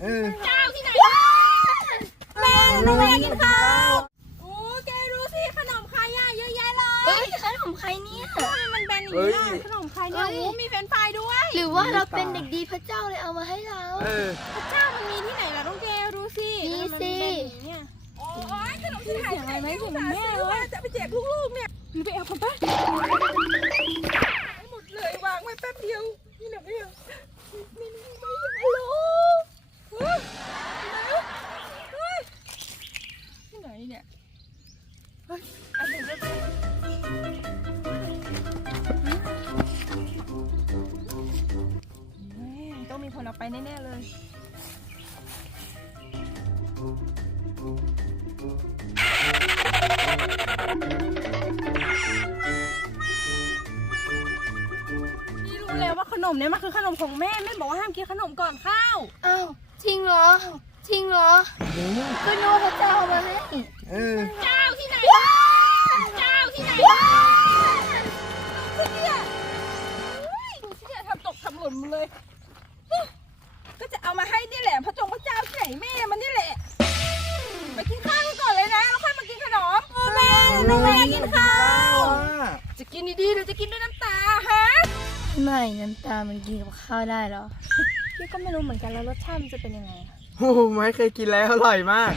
เออเจ้าที่ไหนแม่น้องแม่กินข้าวโอ้แกดูสิขนมใครอะเยอะแยะเลยเฮ้ยขนมใครเนี่ยมันเป็นอย่างนี้อะขนมใครเนี่ยโอ้มีเฟรนช์ฟรายด้วย หรือว่าเราเป็นเด็กดีพระเจ้าเลยเอามาให้เราเออพระเจ้ามันมีที่ไหนล่ะน้องเกลดูสิมีสิทำไมมันเป็นอย่างนี้เนี่ยโอ้ยขนมที่ไหนอะไรไหมเสียงมันแม่เลยจะไปแจกลูกๆเนี่ยหนูไปเอาคนปะหมดเลยวางไว้แป๊บเดียวนี่หนักไม่เอานี่นี่ไม่เอาหรอกเฮ้ยเฮ้ยที่ไหนเนี่ยเฮ้ยอันไหนจะแม่ ต้องมีคนเอาไปแน่ ๆ เลยพี่รู้แล้วว่าขนมเนี่ยมันคือขนมของแม่แม่บอกว่าห้ามกินขนมก่อนข้าวอ้าวจริงเหรอจริงเหรอก็นึกว่าพระเจ้าเอามาให้ เออเจ้าที่ไหนเจ้าที่ไหนดูสิเนี่ยอุ๊ยดูสิเนี่ยทำตกทำหล่นหมดเลย ก็จะเอามาให้นี่แหละพระจงพระเจ้าที่ไหนแม่มันนี่แหละไปกินข้าวกันก่อนเลยนะแล้วค่อยมากินขนมแม่น้องแม่กินข้าวจะกินดีๆหรือจะกินด้วยน้ำตาฮะไม่น้ำตามันกินกับข้าวได้เหรอพี่ก็ไม่รู้เหมือนกันแล้วรสชาติมันจะเป็นยังไงโอ้โหไม่เคยกินแล้วอร่อยมาก